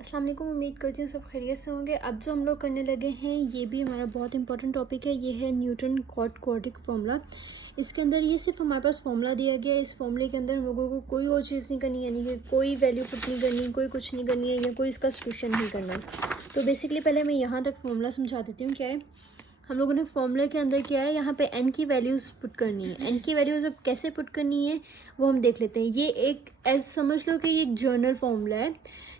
अस्सलाम वालेकुम। उम्मीद करती हूँ सब खैरियत से होंगे। अब जो हम लोग करने लगे हैं ये भी हमारा बहुत इंपॉर्टेंट टॉपिक है। ये है न्यूटन क्वाड्रेटिक फार्मूला। इसके अंदर ये सिर्फ हमारे पास फार्मूला दिया गया है। इस फार्मूले के अंदर हम लोगों को कोई और चीज़ नहीं करनी, यानी कि कोई वैल्यू पुट नहीं करनी, कोई कुछ नहीं करनी है या कोई इसका सोल्यूशन नहीं करना। तो बेसिकली पहले मैं यहाँ तक फार्मूला समझा देती हूँ क्या है। हम लोगों ने फॉर्मूले के अंदर क्या है, यहाँ पे n की वैल्यूज़ पुट करनी है। n की वैल्यूज़ अब कैसे पुट करनी है वो हम देख लेते हैं। ये एक समझ लो कि ये एक जर्नल फार्मूला है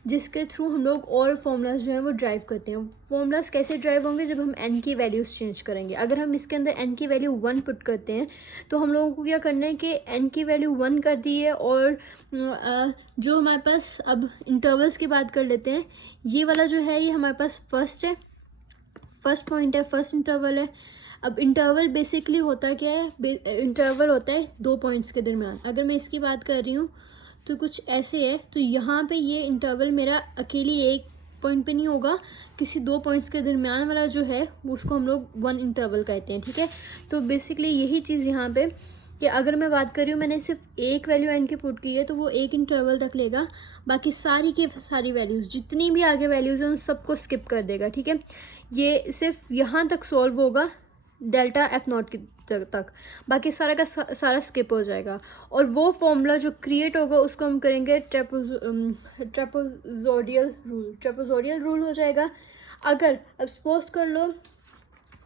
जिसके थ्रू हम लोग और फार्मूलाज जो हैं वो ड्राइव करते हैं। फार्मूलाज कैसे ड्राइव होंगे, जब हम n की वैल्यूज़ चेंज करेंगे। अगर हम इसके अंदर n की वैल्यू 1 पुट करते हैं तो हम लोगों को क्या करना है कि n की वैल्यू 1 कर दी है। और जो हमारे पास, अब इंटरवल्स की बात कर लेते हैं। ये वाला जो है ये हमारे पास फर्स्ट है, फर्स्ट पॉइंट है, फर्स्ट इंटरवल है। अब इंटरवल बेसिकली होता क्या है, इंटरवल होता है 2 पॉइंट्स के दरमियान। अगर मैं इसकी बात कर रही हूँ तो कुछ ऐसे है, तो यहाँ पे ये इंटरवल मेरा अकेली एक पॉइंट पे नहीं होगा, किसी 2 पॉइंट्स के दरमियान वाला जो है उसको हम लोग 1 इंटरवल कहते हैं। ठीक है, तो बेसिकली यही चीज़ यहाँ पे कि अगर मैं बात कर रही हूँ, मैंने सिर्फ एक वैल्यू एन की पुट की है तो वो एक इंटरवल तक लेगा, बाकी सारी की सारी वैल्यूज़ जितनी भी आगे वैल्यूज़ हैं उन सबको स्किप कर देगा। ठीक है, ये सिर्फ यहाँ तक सॉल्व होगा डेल्टा एफ नॉट की तक, बाकी सारा का सारा स्किप हो जाएगा। और वो फॉर्मूला जो क्रिएट होगा उसको हम करेंगे ट्रेपेजोडियल रूल हो जाएगा। अगर अब सपोज कर लो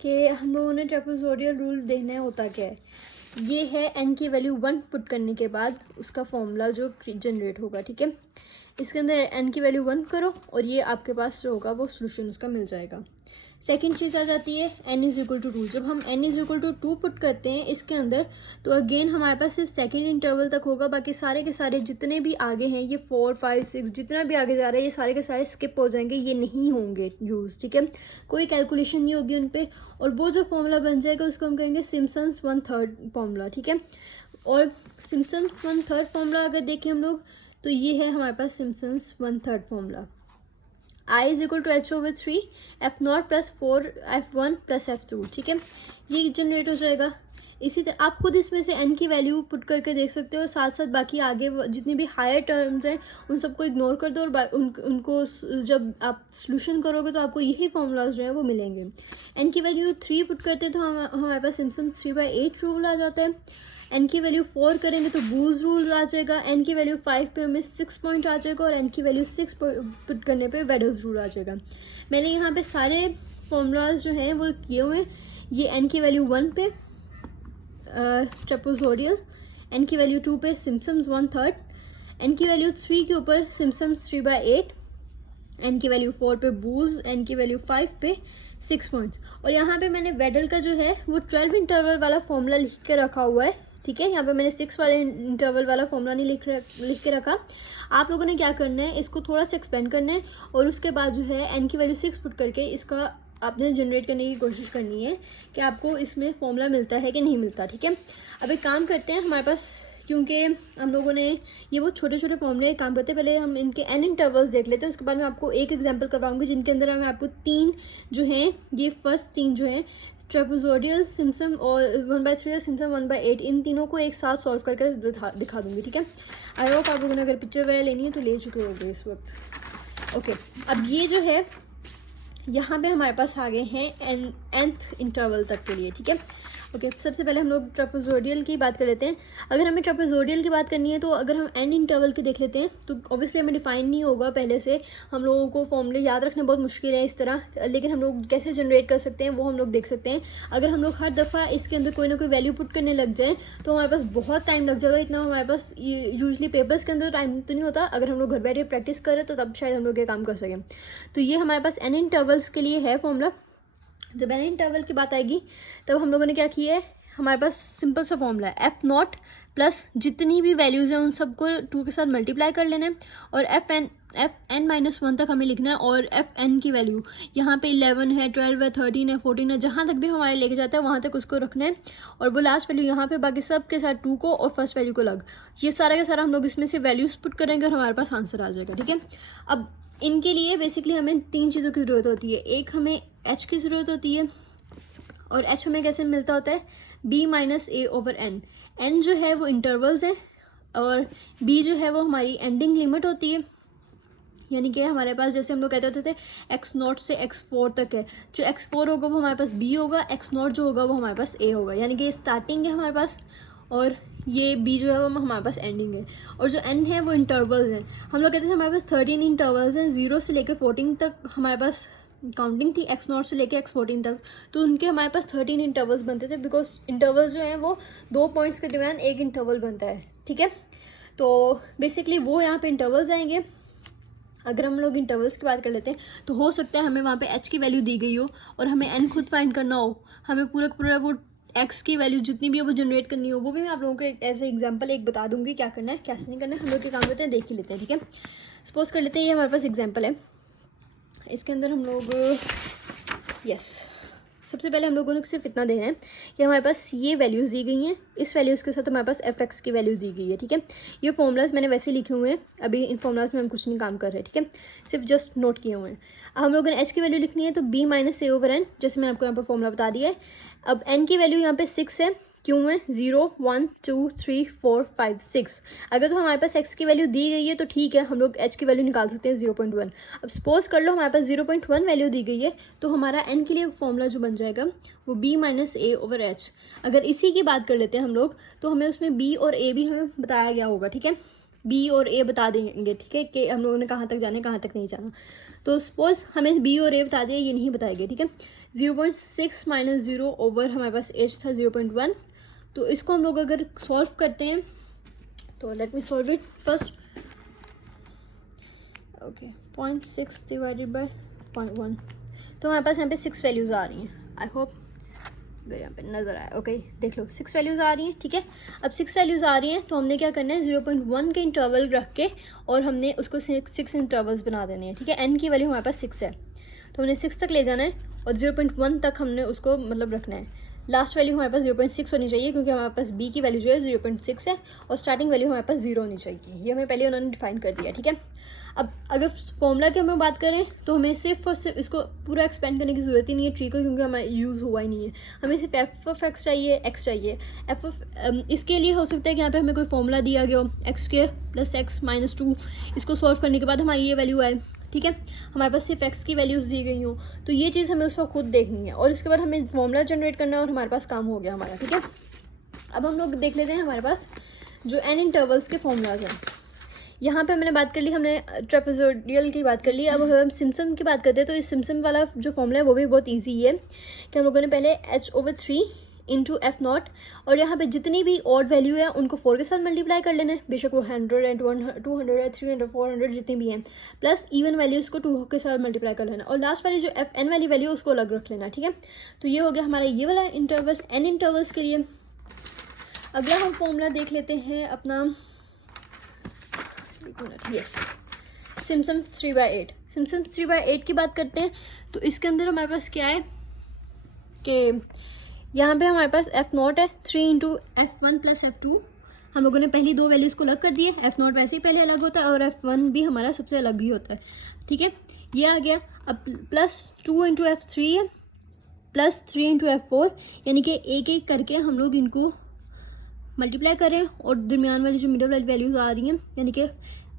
कि हम लोगों ने ट्रेपेजोडियल रूल देखना है, होता क्या है, ये है n की वैल्यू 1 पुट करने के बाद उसका फॉर्मूला जो जनरेट होगा। ठीक है, इसके अंदर n की वैल्यू 1 करो और ये आपके पास जो होगा वो सोल्यूशन उसका मिल जाएगा। सेकंड चीज़ आ जाती है n इज़ इक्वल टू 2। जब हम n is equal to 2 put करते हैं इसके अंदर तो अगेन हमारे पास सिर्फ सेकंड इंटरवल तक होगा, बाकी सारे के सारे जितने भी आगे हैं, ये 4 5 6 जितना भी आगे जा रहा है, ये सारे के सारे स्किप हो जाएंगे, ये नहीं होंगे यूज़। ठीक है, कोई कैलकुलेशन नहीं होगी उन पर। और वो जो फॉर्मूला बन जाएगा उसको हम कहेंगे सिम्पसन्स 1/3 फॉर्मूला। ठीक है, और सिम्पसन्स 1/3 फॉर्मूला अगर देखें हम लोग तो ये है हमारे पास Simpson's 1/3 formula. I is equal to h/3 f0 plus 4 f1 plus f2। ठीक है, ये जनरेट हो जाएगा। इसी तरह आप खुद इसमें से n की वैल्यू पुट करके देख सकते हो, साथ साथ बाकी आगे जितनी भी हायर टर्म्स हैं उन सबको इग्नोर कर दो और उनको जब आप सोल्यूशन करोगे तो आपको यही फॉर्मूलाज जो हैं वो मिलेंगे। n की वैल्यू 3 पुट करते हैं तो हमारे पास सिम्पसन्स 3/8 रूल आ जाता है। n की वैल्यू 4 करेंगे तो बूज रूल आ जाएगा। n की वैल्यू 5 पे हमें 6 पॉइंट आ जाएगा और n की वैल्यू 6 पुट करने पे वेडल्स रूल आ जाएगा। मैंने यहाँ पे सारे फॉर्मूलाज जो हैं वो किए हुए हैं। ये n की वैल्यू 1 पे ट्रेपेजोडियल, n की वैल्यू 2 पे सिम्पसन्स 1/3, n की वैल्यू 3 के ऊपर सिम्पसन्स 3/8, n की वैल्यू 4 पे बूज, n की वैल्यू 5 पे 6 पॉइंट्स। और यहाँ पे मैंने वेडल का जो है वो 12 इंटरवल वाला फॉर्मूला लिख के रखा हुआ है। ठीक है, यहाँ पे मैंने 6 वाले इंटरवल वाला फॉर्मूला नहीं लिख के रखा। आप लोगों ने क्या करना है, इसको थोड़ा सा एक्सपेंड करना है और उसके बाद जो है n की वैल्यू 6 पुट करके इसका आपने जनरेट करने की कोशिश करनी है कि आपको इसमें फॉर्मूला मिलता है कि नहीं मिलता। ठीक है, अब एक काम करते हैं, हमारे पास क्योंकि हम लोगों ने ये वो छोटे छोटे फॉर्मूले काम करते हैं, पहले हम इनके n इंटरवल्स देख लेते हैं। उसके बाद मैं आपको एक एग्जांपल करवाऊंगी जिनके अंदर मैं आपको 3 जो हैं, ये फर्स्ट 3 जो हैं ट्रेपेजोडियल, सिम्पसन और 1/3 और सिम्पसन 1/8, इन तीनों को एक साथ सॉल्व करके दिखा दूंगी। ठीक है, आई होप आप लोगों ने अगर पिक्चर वगैरह लेनी है तो ले चुके होंगे इस वक्त। ओके, अब ये जो है यहाँ पे हमारे पास आ गए हैं nth इंटरवल तक के लिए। ठीक है, ओके, सबसे पहले हम लोग ट्रेपेजोडियल की बात कर लेते हैं। अगर हमें ट्रेपेजोडियल की बात करनी है तो अगर हम n इंटरवल की देख लेते हैं तो ऑब्वियसली हमें डिफाइन नहीं होगा पहले से, हम लोगों को फॉर्मूले याद रखना बहुत मुश्किल है इस तरह, लेकिन हम लोग कैसे जनरेट कर सकते हैं वो हम लोग देख सकते हैं। अगर हम लोग हर दफ़ा इसके अंदर कोई ना कोई वैल्यू पुट करने लग जाए तो हमारे पास बहुत टाइम लग जाएगा। इतना हमारे पास यूजली पेपर्स के अंदर टाइम तो नहीं होता, अगर हम लोग घर बैठे प्रैक्टिस करें तो तब शायद हम लोग ये काम कर सकें। तो ये हमारे पास n इंटरवल्स के लिए है फॉर्मूला। जब n इंटरवल की बात आएगी तब हम लोगों ने क्या किया है, हमारे पास सिंपल सा फॉर्मूला है f0 प्लस जितनी भी वैल्यूज़ हैं उन सबको 2 के साथ मल्टीप्लाई कर लेना है और fn-1 तक हमें लिखना है। और fn की वैल्यू यहाँ पे 11 है, 12 है, 13 है, 14 है, जहाँ तक भी हमारे लेके जाता है वहाँ तक उसको रखना है। और वो लास्ट वैल्यू यहाँ पे, बाकी सब के साथ 2 को और फर्स्ट वैल्यू को अलग, ये सारा का सारा हम लोग इसमें से वैल्यूज़ पुट करेंगे और हमारे पास आंसर आ जाएगा। ठीक है, अब इनके लिए बेसिकली हमें 3 चीज़ों की ज़रूरत होती है। एक हमें h की ज़रूरत होती है और h हमें कैसे मिलता होता है, b-a/n। n जो है वो इंटरवल्स हैं और b जो है वो हमारी एंडिंग लिमिट होती है। यानी कि हमारे पास जैसे हम लोग कहते होते थे x0 से x4 तक है, जो x4 होगा वो हमारे पास b होगा, x0 जो होगा वो हमारे पास a होगा, यानी कि ये स्टार्टिंग है हमारे पास और ये b जो है वो हमारे पास एंडिंग है। और जो n है वो इंटरवल्स हैं। हम लोग कहते थे हमारे पास 13 इंटरवल्स हैं, 0 से लेकर 14 तक हमारे पास काउंटिंग थी, x0 से लेकर x14 तक, तो उनके हमारे पास 13 इंटरवल्स बनते थे, बिकॉज इंटरवल्स जो हैं वो 2 पॉइंट्स के दरमियान एक इंटरवल बनता है, ठीक है। तो बेसिकली वो यहाँ पे इंटरवल्स आएंगे। अगर हम लोग इंटरवल्स की बात कर लेते हैं तो हो सकता है हमें वहाँ पे h की वैल्यू दी गई हो और हमें n खुद फाइंड करना हो, हमें पूरा वो x की वैल्यू जितनी भी है वो जनरेट करनी हो, वो भी मैं आप लोगों को एज ए एग्जांपल एक बता दूंगी क्या करना है कैसे नहीं करना है। हम लोग के काम करते हैं, देख ही लेते हैं, ठीक है। सपोज कर लेते हैं ये हमारे पास एग्जाम्पल है, इसके अंदर हम लोग सबसे पहले हम लोगों ने सिर्फ इतना देना है कि हमारे पास ये वैल्यूज़ दी गई हैं, इस वैल्यूज़ के साथ हमारे पास fx की वैल्यू दी गई है, ठीक है। ये फॉर्मूलाज मैंने वैसे लिखे हुए हैं, अभी इन फॉर्मूलाज में हम कुछ नहीं काम कर रहे, ठीक है, सिर्फ जस्ट नोट किए हुए हैं। अब हम लोगों ने h की वैल्यू लिखनी है तो b माइनस a/n, जैसे मैंने आपको यहाँ पर फॉर्मूला बता दिया है। अब n की वैल्यू यहाँ पे 6 है, क्यों है 0 1 2 3 4 5 6। अगर तो हमारे पास x की वैल्यू दी गई है तो ठीक है, हम लोग h की वैल्यू निकाल सकते हैं 0.1। अब सपोज कर लो हमारे पास 0.1 वैल्यू दी गई है, तो हमारा n के लिए फॉर्मूला जो बन जाएगा वो b माइनस a/h। अगर इसी की बात कर लेते हैं हम लोग तो हमें उसमें b और a भी हमें बताया गया होगा, ठीक है, b और a बता देंगे, ठीक है, कि हम लोगों ने कहाँ तक जाना है कहाँ तक नहीं जाना। तो सपोज हमें b और a बता दिया, ये नहीं बताएंगे, ठीक है। 0.6 माइनस 0 ओवर हमारे पास h था 0.1, तो इसको हम लोग अगर सॉल्व करते हैं तो let me solve it first. Okay 0.6 divided by 0.1, तो हमारे पास यहाँ पे 6 वैल्यूज़ आ रही हैं। आई होप अगर यहाँ पे नज़र आए, ओके देख लो 6 वैल्यूज़ आ रही हैं, ठीक है। अब 6 वैल्यूज़ आ रही हैं तो हमने क्या करना है 0.1 के इंटरवल रख के और हमने उसको 6 इंटरवल्स बना देने हैं, ठीक है। n की वैल्यू हमारे पास 6 है तो हमने 6 तक ले जाना है और 0.1 तक हमने उसको मतलब रखना है। लास्ट वैल्यू हमारे पास 0.6 होनी चाहिए क्योंकि हमारे पास b की वैल्यू जो है 0.6 है और स्टार्टिंग वैल्यू हमारे पास 0 होनी चाहिए, ये हमें पहले उन्होंने डिफाइन कर दिया, ठीक है। अब अगर फॉर्मूला की हमें बात करें तो हमें सिर्फ और सिर्फ इसको पूरा एक्सपेंड करने की ज़रूरत ही नहीं है ट्री को, क्योंकि हमारा यूज़ हुआ ही नहीं है। हमें सिर्फ f(x) चाहिए, x चाहिए इसके लिए हो सकता है कि यहाँ पे हमें कोई फॉर्मूला दिया गया हो x² + x - 2, इसको सॉल्व करने के बाद हमारी ये वैल्यू आए, ठीक है, हमारे पास सिर्फ x की वैल्यूज़ दी गई हो, तो ये चीज़ हमें उसको खुद देखनी है और इसके बाद हमें फॉर्मूला जनरेट करना है और हमारे पास काम हो गया हमारा, ठीक है। अब हम लोग देख लेते हैं हमारे पास जो n इंटरवल्स के फॉर्मूलाज हैं। यहाँ पे हमने बात कर ली, हमने ट्रेपेजोइडल की बात कर ली। अब हम सिम्पसन की बात करते हैं तो इस सिम्पसन वाला जो फॉर्मूला है वो भी बहुत ईजी है कि हम लोगों ने पहले h/3 इंटू f0 और यहाँ पे जितनी भी ऑड वैल्यू है उनको 4 के साथ मल्टीप्लाई कर लेना है, बेशक वो 100 है 200 है 300 400 जितनी भी हैं, प्लस इवन वैल्यूज़ को 2 के साथ मल्टीप्लाई कर लेना और लास्ट वाली जो fn वाली वैल्यू उसको अलग रख लेना, ठीक है। तो ये हो गया हमारा ये वाला इंटरवल n इंटरवल्स के लिए। अगला हम फॉर्मूला देख लेते हैं अपना, यस, सिम्पसन 3/8। सिम्पसन 3/8 की बात करते हैं तो इसके अंदर हमारे पास क्या है कि यहाँ पे हमारे पास f0 है 3 इंटू f1 + f2। हम लोगों ने पहली 2 वैल्यूज़ को अलग कर दिए, f0 वैसे ही पहले अलग होता है और f1 भी हमारा सबसे अलग ही होता है, ठीक है, ये आ गया। अब +2 इंटू f3 है +3 इंटू f4, यानी कि एक एक करके हम लोग इनको मल्टीप्लाई कर रहे हैं और दरमियान वाली जो मिडल वाली वैल्यूज़ आ रही हैं यानी कि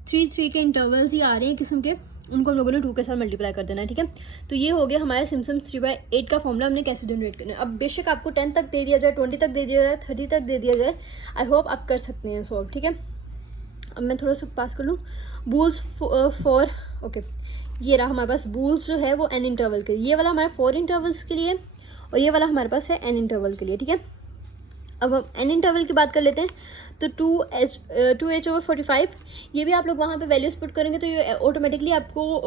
3 के इंटरवल्स ही आ रहे हैं किस्म के, उनको हम लोगों ने 2 के साथ मल्टीप्लाई कर देना है, ठीक है। तो ये हो गया हमारा सिम्पसन 3/8 का फॉर्मूला हमने कैसे जनरेट करना है। अब बेशक आपको 10 तक दे दिया जाए, 20 तक दे दिया जाए, 30 तक दे दिया जाए, आई होप आप कर सकते हैं सॉल्व, ठीक है। अब मैं थोड़ा सा पास कर लूँ बूल्स फॉर, ओके, ये रहा हमारे पास बूल्स जो है वो n इंटरवल के, ये वाला हमारा 4 इंटरवल्स के लिए और ये वाला हमारे पास है n इंटरवल के लिए, ठीक है। अब हम n इंटरवल की बात कर लेते हैं तो 2h/45, ये भी आप लोग वहाँ पे वैल्यूज़ पुट करेंगे तो ये ऑटोमेटिकली आपको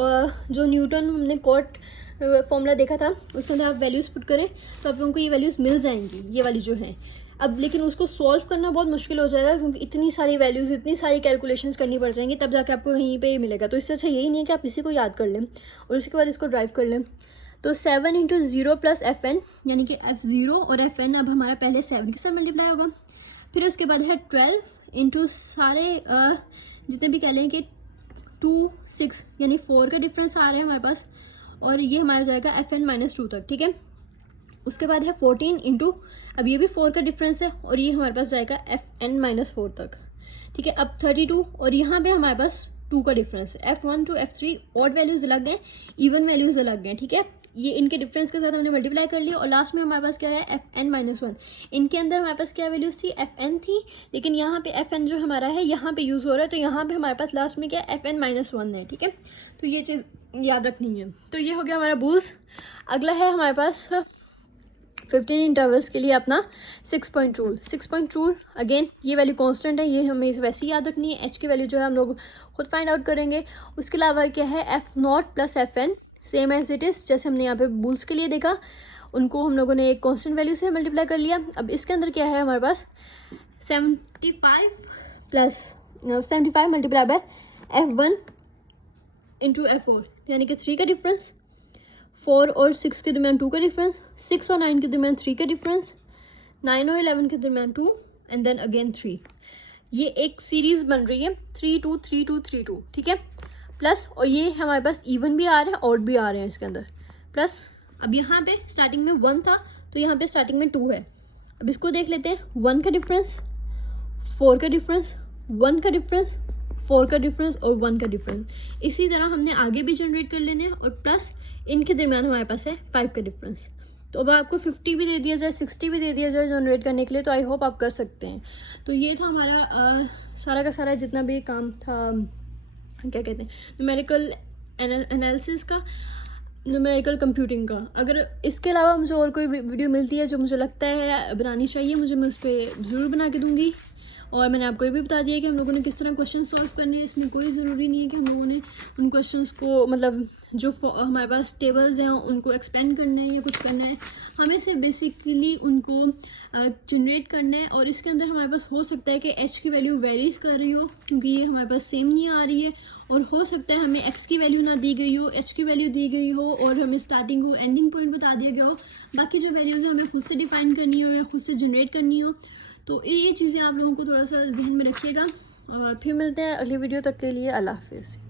जो न्यूटन हमने कॉट फॉर्मूला देखा था उसके अंदर आप वैल्यूज़ पुट करें तो आप लोगों को ये वैल्यूज़ मिल जाएंगी, ये वाली जो है। अब लेकिन उसको सॉल्व करना बहुत मुश्किल हो जाएगा क्योंकि इतनी सारी वैल्यूज़, इतनी सारी कैलकुलेशंस करनी पड़ जाएंगी, तब जाके आपको यहीं पे मिलेगा। तो इससे अच्छा यही नहीं है कि आप इसी को याद कर लें और उसके बाद इसको ड्राइव कर लें। तो 7 इंटू 0 + fn, यानी कि f0 और fn अब हमारा पहले 7 के साथ मल्टीप्लाई होगा, फिर उसके बाद है 12 इंटू सारे जितने भी कह लें कि 2 6 यानी 4 का डिफरेंस आ रहे हैं हमारे पास और ये हमारा जाएगा fn - 2 तक, ठीक है। उसके बाद है 14 इंटू, अब ये भी 4 का डिफरेंस है और ये हमारे पास जाएगा fn - 4 तक, ठीक है। अब 32 और यहाँ पे हमारे पास 2 का difference. F1 to F3 odd values अलग हैं, इवन वैल्यूज़ अलग हैं, ठीक है। ये इनके डिफरेंस के साथ हमने मल्टीप्लाई कर लिया और लास्ट में हमारे पास क्या है Fn-1। इनके अंदर हमारे पास क्या वैल्यूज़ थी Fn थी, लेकिन यहाँ पे Fn जो हमारा है यहाँ पे यूज़ हो रहा है, तो यहाँ पे हमारे पास लास्ट में क्या Fn-1 है, ठीक है। तो ये चीज़ याद रखनी है। तो ये हो गया हमारा बूल्स। अगला है हमारे पास 15 इंटरवल्स के लिए अपना 6 point rule. 6 point rule again ये वैल्यू कांस्टेंट है, ये हमें वैसे ही याद रखनी है। एच की वैल्यू जो है हम लोग खुद फाइंड आउट करेंगे। उसके अलावा क्या है F0 plus Fn same as it is, जैसे हमने यहाँ पे बूल्स के लिए देखा, उनको हम लोगों ने एक कांस्टेंट वैल्यू से मल्टीप्लाई कर लिया। अब इसके अंदर क्या है हमारे पास 75 multiply by F1 into F4, यानी कि 3 का डिफरेंस, 4 और 6 के दरमियान 2 का डिफरेंस, 6 और 9 के दरमियान 3 का डिफरेंस, 9 और 11 के दरमियान 2 एंड देन अगेन 3। ये एक सीरीज़ बन रही है 3 2 3 2 3 2, ठीक है। प्लस और ये हमारे पास इवन भी आ रहे हैं ऑड भी आ रहे हैं इसके अंदर प्लस। अब यहाँ पे स्टार्टिंग में 1 था, तो यहाँ पे स्टार्टिंग में 2 है। अब इसको देख लेते हैं, 1 का डिफरेंस, 4 का डिफरेंस, 1 का डिफरेंस, 4 का डिफरेंस और 1 का डिफरेंस। इसी तरह हमने आगे भी जनरेट कर लेने हैं और प्लस इनके दरमियान हमारे पास है 5 का डिफरेंस। तो अब आपको 50 भी दे दिया जाए, 60 भी दे दिया जाए जनरेट करने के लिए, तो आई होप आप कर सकते हैं। तो ये था हमारा सारा का सारा जितना भी काम था, क्या कहते हैं, न्यूमेरिकल एनालिसिस का, न्यूमेरिकल कंप्यूटिंग का। अगर इसके अलावा मुझे और कोई वीडियो मिलती है जो मुझे लगता है बनानी चाहिए मुझे, मैं उस पर ज़रूर बना के दूँगी। और मैंने आपको ये भी बता दिया कि हम लोगों ने किस तरह क्वेश्चन सॉल्व करने हैं। इसमें कोई ज़रूरी नहीं है कि हम लोगों ने उन क्वेश्चंस को मतलब जो हमारे पास टेबल्स हैं उनको एक्सपेंड करना है या कुछ करना है। हमें सिर्फ बेसिकली उनको जनरेट करना है। और इसके अंदर हमारे पास हो सकता है कि एच की वैल्यू वेरीज कर रही हो, क्योंकि ये हमारे पास सेम नहीं आ रही है। और हो सकता है हमें एक्स की वैल्यू ना दी गई हो, एच की वैल्यू दी गई हो और हमें स्टार्टिंग को एंडिंग पॉइंट बता दिया गया हो। बाकी जो वैल्यूज़ हैं हमें खुद से डिफाइन करनी हो या खुद से जनरेट करनी हो। तो ये चीज़ें आप लोगों को थोड़ा सा जहन में रखिएगा। और फिर मिलते हैं अगली वीडियो तक के लिए। अल्लाह हाफिज़।